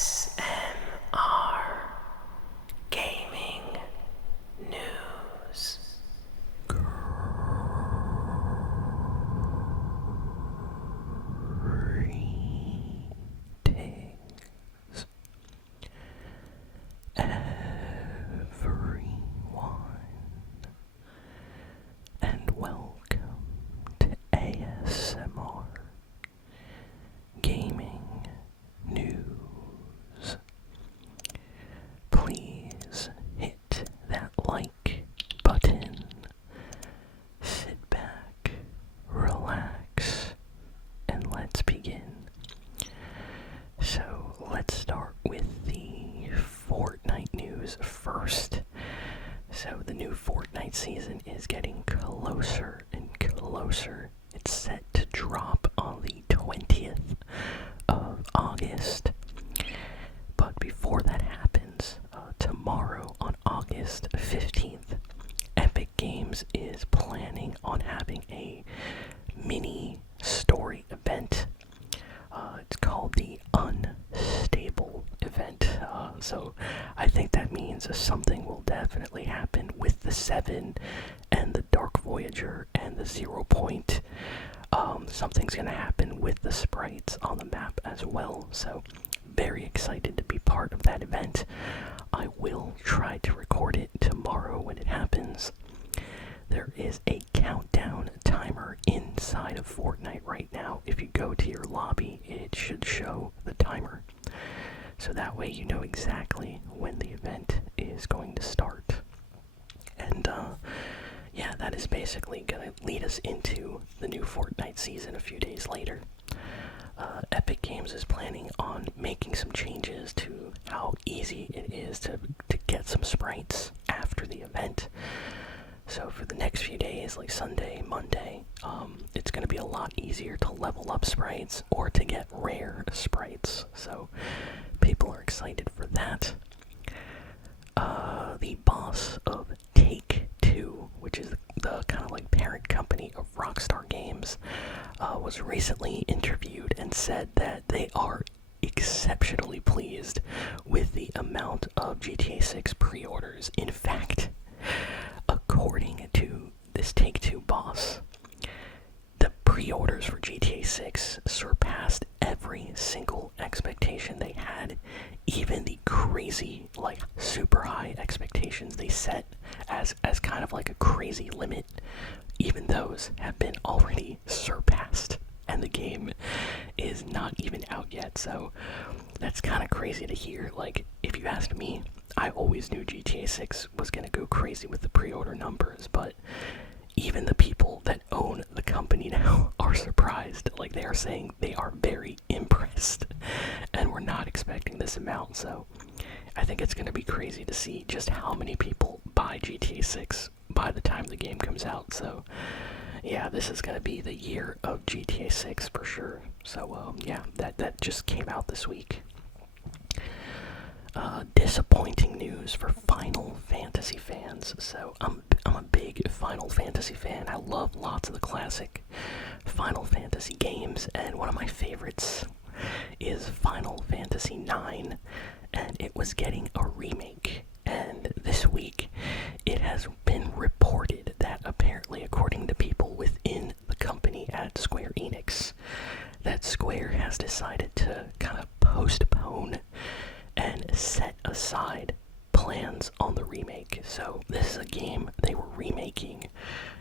ASMR Gaming News. Greetings, everyone, and welcome to ASMR Gaming News. Please hit that like button, sit back, relax, and let's begin. So let's start with the Fortnite news first. So the new Fortnite season is getting closer and closer. It's set to drop on the 20th of August. But before that happens, tomorrow on August 15th, Epic Games is planning on having a mini story event. It's called the Unstable event. So I think that means something will definitely happen with the 7 and the Dark Voyager and the 0 Point. Something's gonna happen with the sprites on the map as well. So very excited to be part of that event. I will try to record it tomorrow when it happens. There is a countdown timer inside of Fortnite right now. If you go to your lobby, it should show the timer. So that way you know exactly when the event is going to start. And yeah, that is basically going to lead us into the new Fortnite season a few days later. Epic Games is planning on making some changes to how easy it is to get some sprites after the event. So for the next few days, like Sunday, Monday, it's going to be a lot easier to level up sprites or to get rare sprites. So people are excited for that. The boss of Take-Two, which is the kind of like parent company of Rockstar Games, was recently interviewed and said that they are exceptionally pleased with the amount of GTA 6 pre-orders. In fact, according to this Take-Two boss, the pre-orders for GTA 6 surpassed every single expectation they had. Even the crazy, like, super high expectations they set as kind of like a crazy limit, even those have been already surpassed, and the game is not even out yet. So that's kind of crazy to hear. Like, if you asked me, I always knew GTA 6 was going to go crazy with the pre-order numbers, but even the people that own the company now are surprised. Like, they are saying they are very impressed and we're not expecting this amount. So I think it's going to be crazy to see just how many people buy GTA 6 by the time the game comes out. So yeah, this is going to be the year of GTA 6 for sure. So yeah, that just came out this week. Disappointing news for Final Fantasy fans. So I'm a big Final Fantasy fan. I love lots of the classic Final Fantasy games, and one of my favorites is Final Fantasy 9, and it was getting a remake. And this week, it has been reported that apparently, according to people within the company at Square Enix, that Square has decided to kind of postpone and set aside plans on the remake. So this is a game they were remaking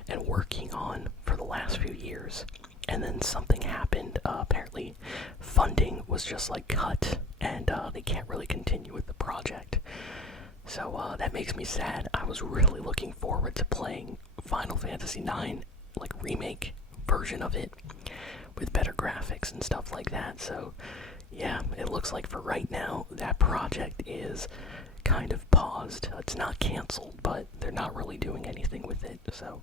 and working on for the last few years, and then something happened. Apparently funding was just like cut, and they can't really continue with the project. So that makes me sad. I was really looking forward to playing Final Fantasy 9, like remake version of it with better graphics and stuff like that. So yeah, it looks like for right now, that project is kind of paused. It's not canceled, but they're not really doing anything with it, so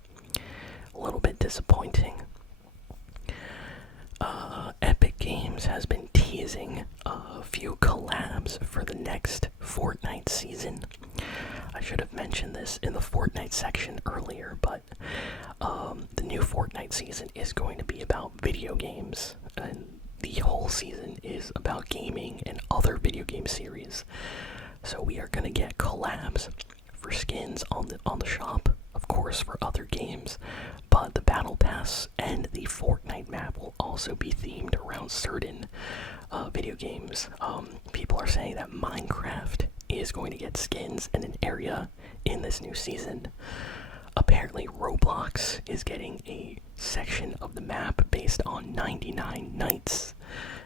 a little bit disappointing. Epic Games has been teasing a few collabs for the next Fortnite season. I should have mentioned this in the Fortnite section earlier, but the new Fortnite season is going to be about video games, and the whole season is about gaming and other video game series. So we are gonna get collabs for skins on the shop, of course, for other games, but the battle pass and the Fortnite map will also be themed around certain video games. People are saying that Minecraft is going to get skins and an area in this new season. Apparently Roblox is getting a section of the map based on 99 Nights.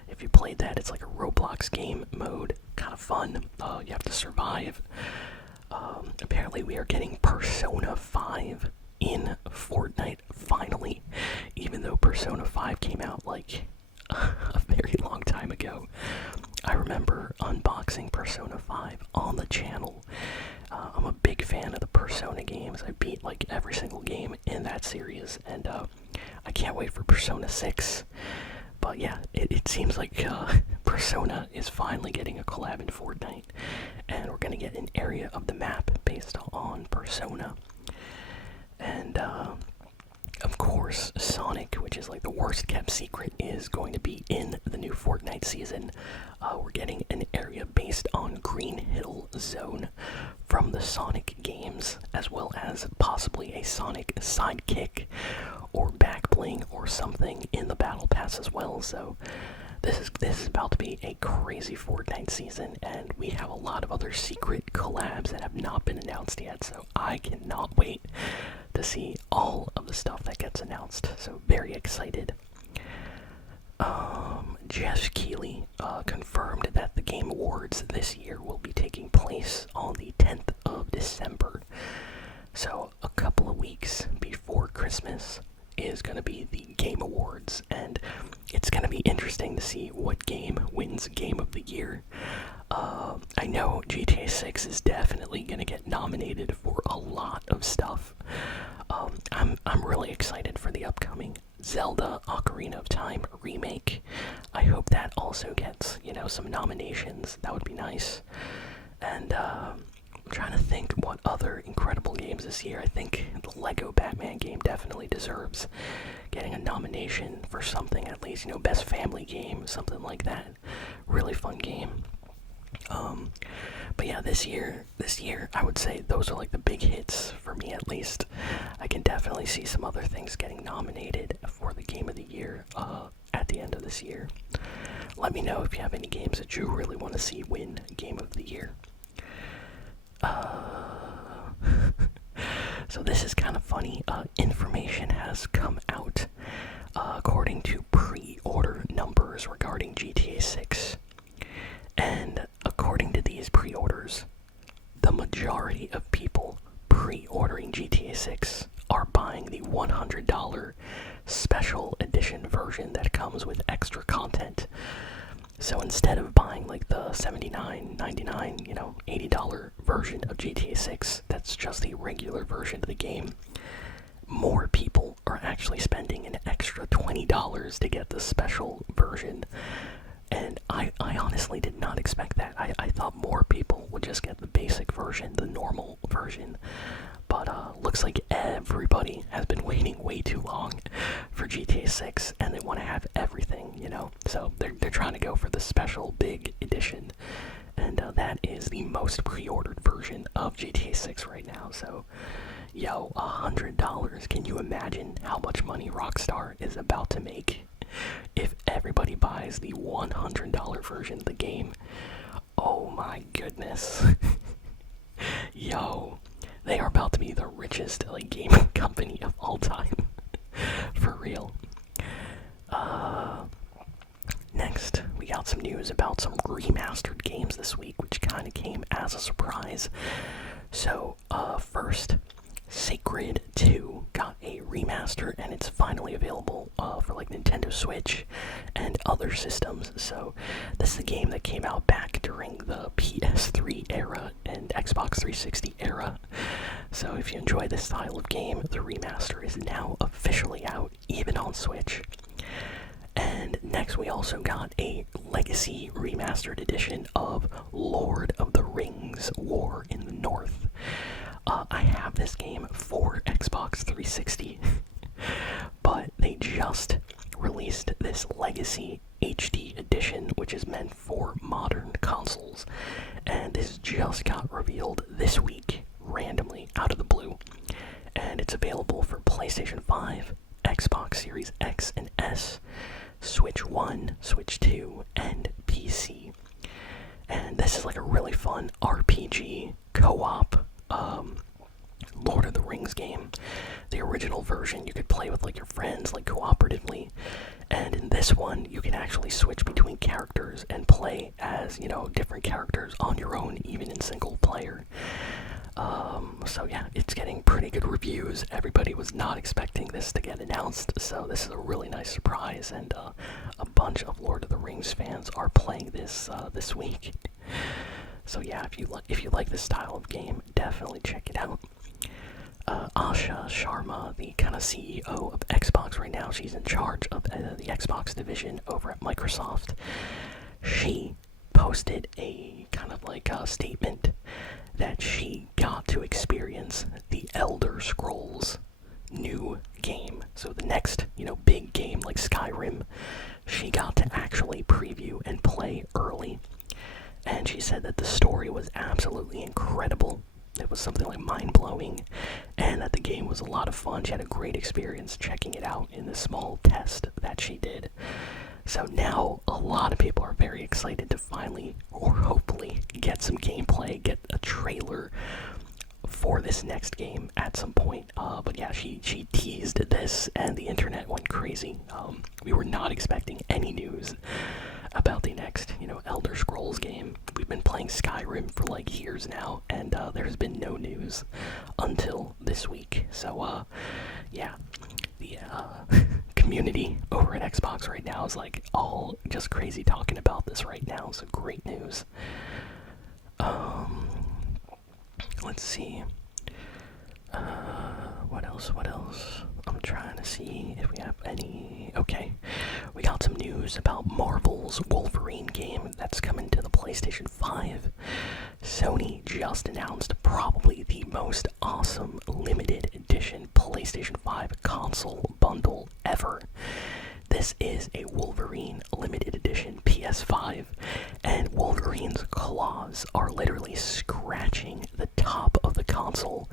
If you played that, it's like a Roblox game mode, kind of fun. You have to survive. Apparently we are getting Persona 5 in Fortnite finally, even though Persona 5 came out like a very long time ago. I remember unboxing Persona 5 on the channel. I'm a big fan of the Persona games. I beat like every single game in that series, and I can't wait for Persona 6. But yeah, it seems like Persona is finally getting a collab in Fortnite, and we're gonna get an area of the map based on Persona. And of course, Sonic, which is like the worst kept secret, is going to be in the new Fortnite season. We're getting an area based on Green Hill Zone from the Sonic games, as well as possibly a Sonic sidekick or backbling or something in the battle pass as well. So this is about to be a crazy Fortnite season, and we have a lot of other secret collabs that have not been announced yet, so I cannot wait to see all of the stuff that gets announced. So very excited. Jeff Keighley confirmed that the Game Awards this year will be taking place on the 10th of December. So a couple of weeks before Christmas is going to be the Game Awards, and it's going to be interesting to see what game wins Game of the Year. I know GTA 6 is definitely going to get nominated for a lot of stuff. I'm really excited for the upcoming Zelda Ocarina of Time remake. I hope that also gets, some nominations. That would be nice. And I'm trying to think what other incredible games this year. I think the Lego Batman game definitely deserves getting a nomination for something, at least, best family game, something like that. Really fun game. But yeah, this year, I would say those are like the big hits for me, at least. I can definitely see some other things getting nominated for the Game of the Year at the end of this year. Let me know if you have any games that you really want to see win Game of the Year. So this is kind of funny. Information has come out according to pre-order numbers regarding GTA 6. And according to these pre-orders, the majority of people pre-ordering GTA 6 are buying the $100 special edition version that comes with extra content. So instead of buying like the $79, $99, $80 version of GTA 6, that's just the regular version of the game, more people are actually spending an extra $20 to get the special version. And I honestly did not expect that. I thought more people would just get the basic version, the normal version. But looks like everybody has been waiting way too long for GTA 6, and they want to have everything, So they're trying to go for the special big edition. And that is the most pre-ordered version of GTA 6 right now. So, $100. Can you imagine how much money Rockstar is about to make if everybody buys the $100 version of the game? Oh my goodness. They are about to be the richest gaming company of all time. For real. Next, we got some news about some remastered games this week, which kind of came as a surprise. So, first, Sacred 2 got a remaster, and it's finally available for Nintendo Switch and other systems. So this is a game that came out back during the PS3 era and Xbox 360 era. So if you enjoy this style of game, the remaster is now officially out, even on Switch. And next we also got a Legacy Remastered edition of Lord of the Rings: War in the North. I have this game for Xbox 360, but they just released this Legacy HD edition, which is meant for modern consoles. And this just got revealed this week, randomly, out of the blue. And it's available for PlayStation 5, Xbox Series X and S, Switch 1, Switch 2, and PC. And this is like a really fun RPG co-op Lord of the Rings game. The original version you could play with like your friends, like cooperatively. And in this one, you can actually switch between characters and play as, different characters on your own, even in single player. So yeah, it's getting pretty good reviews. Everybody was not expecting this to get announced, so this is a really nice surprise, and a bunch of Lord of the Rings fans are playing this this week. So yeah, if you like this style of game, definitely check it out. Asha Sharma, the kind of CEO of Xbox right now, she's in charge of the Xbox division over at Microsoft. She posted a kind of like a statement that she got to experience the Elder Scrolls new game. So the next, big game like Skyrim, she got to actually preview and play early. And she said that the story was absolutely incredible. It was something like mind-blowing, and that the game was a lot of fun. She had a great experience checking it out in the small test that she did. So now a lot of people are very excited to finally, or hopefully, get some gameplay, get a trailer for this next game at some point. But yeah, she teased this, and the internet went crazy. We were not expecting any news about the next, Elder Scrolls game. We've been playing Skyrim for like years now, and there's been no news until this week. So, yeah, the community over at Xbox right now is like all just crazy talking about this right now. So great news. Let's see. What else? I'm trying to see if we have any. Okay, we got some news about Marvel's Wolverine game that's coming to the PlayStation 5. Sony just announced probably the most awesome limited edition PlayStation 5 console bundle ever. This is a Wolverine limited edition PS5, and Wolverine's claws are literally scratching the top of the console.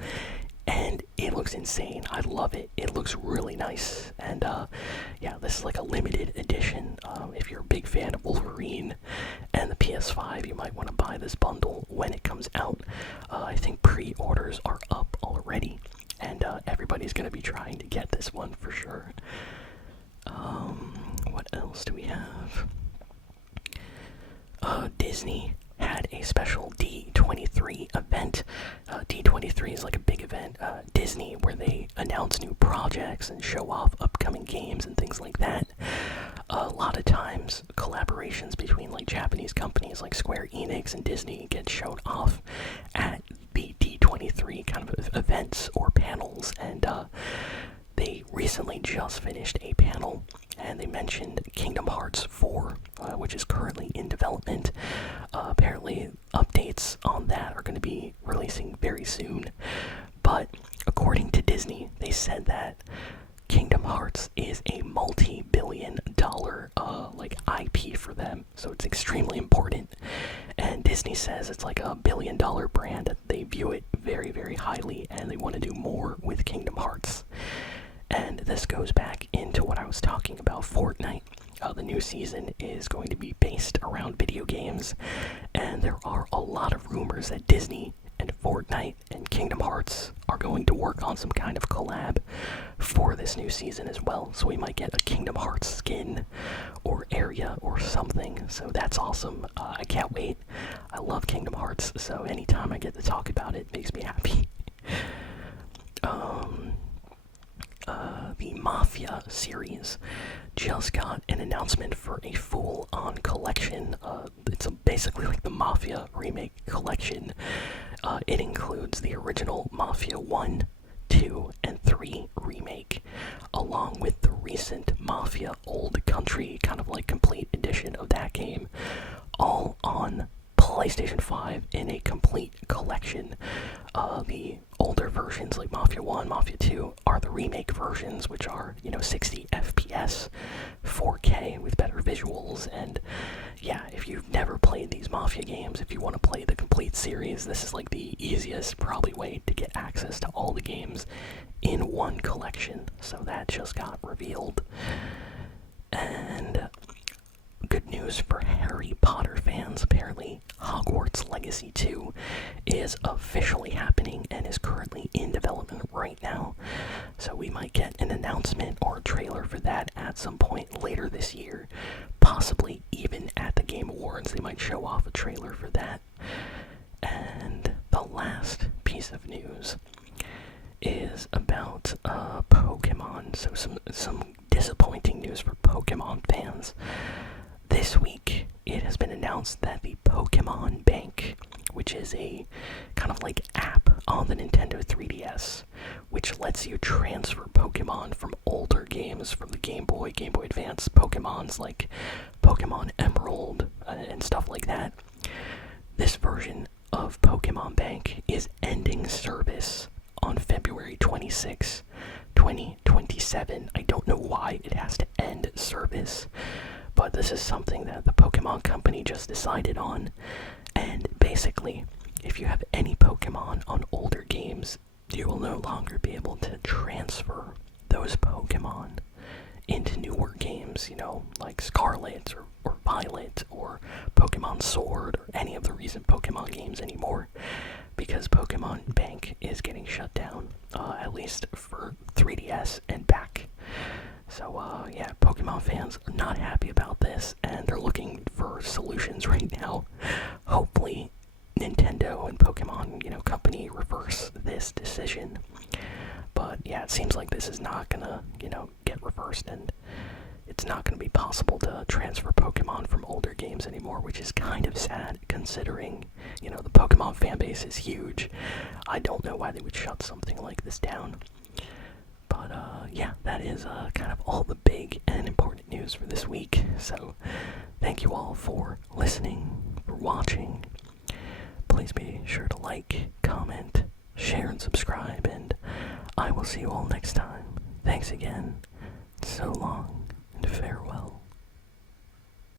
And it looks insane. I love it. It looks really nice. And yeah, this is like a limited edition. If you're a big fan of Wolverine and the PS5, you might want to buy this bundle when it comes out. I think pre-orders are up already, and everybody's going to be trying to get this one for sure. What else do we have? Disney had a special D23 event. D23 is like a big event, Disney, where they announce new projects and show off upcoming games and things like that. A lot of times, collaborations between like Japanese companies like Square Enix and Disney get shown off at the D23 kind of events or panels, and they recently just finished a panel, and they mentioned Kingdom Hearts 4, which is currently in development. Apparently, updates on that are going to be releasing very soon. But according to Disney, they said that Kingdom Hearts is a multi-billion-dollar IP for them, so it's extremely important. And Disney says it's like a billion-dollar brand, that they view it very, very highly, and they want to do more with Kingdom Hearts. And this goes back into what I was talking about, Fortnite. The new season is going to be based around video games, and there are a lot of rumors that Disney and Fortnite and Kingdom Hearts are going to work on some kind of collab for this new season as well. So we might get a Kingdom Hearts skin or area or something, so that's awesome. I can't wait. I love Kingdom Hearts, so anytime I get to talk about it makes me happy. The Mafia series just got an announcement for a full-on collection. It's basically like the Mafia Remake collection. It includes the original Mafia 1, 2, and 3 remake, along with the recent Mafia Old Country, kind of like complete edition of that game, all on PlayStation 5 in a complete collection. collection. The older versions like Mafia 1, Mafia 2 are the remake versions, which are, 60 FPS, 4K with better visuals. And yeah, if you've never played these Mafia games, if you want to play the complete series, this is like the easiest probably way to get access to all the games in one collection. So that just got revealed. And good news for Harry Potter fans. Apparently, Hogwarts Legacy 2 is officially happening and is currently in development right now. So we might get an announcement or a trailer for that at some point later this year. Possibly even at the Game Awards, they might show off a trailer for that. And the last piece of news is about Pokemon. So some disappointing news for Pokemon fans. This week, it has been announced that the Pokemon Bank, which is a kind of like app on the Nintendo 3DS, which lets you transfer Pokemon from older games, from the Game Boy, Game Boy Advance Pokemons like Pokemon Emerald and stuff like that. This version of Pokemon Bank is ending service on February 26, 2027. I don't know why it has to end service, but this is something that the Pokemon Company just decided on. And basically, if you have any Pokemon on older games, you will no longer be able to transfer those Pokemon into newer games, like Scarlet or Violet or Pokemon Sword or any of the recent Pokemon games anymore, because Pokemon Bank is getting shut down, at least for 3DS and back. So, yeah, Pokemon fans are not happy about this, and they're looking for solutions right now. Hopefully, Nintendo and Pokemon, company reverse this decision. But, yeah, it seems like this is not gonna, get reversed, and it's not gonna be possible to transfer Pokemon from older games anymore, which is kind of sad, considering, the Pokemon fanbase is huge. I don't know why they would shut something like this down. But, yeah, that is kind of all the big and important news for this week. So, thank you all for listening, for watching. Please be sure to like, comment, share, and subscribe, and I will see you all next time. Thanks again. So long, and farewell.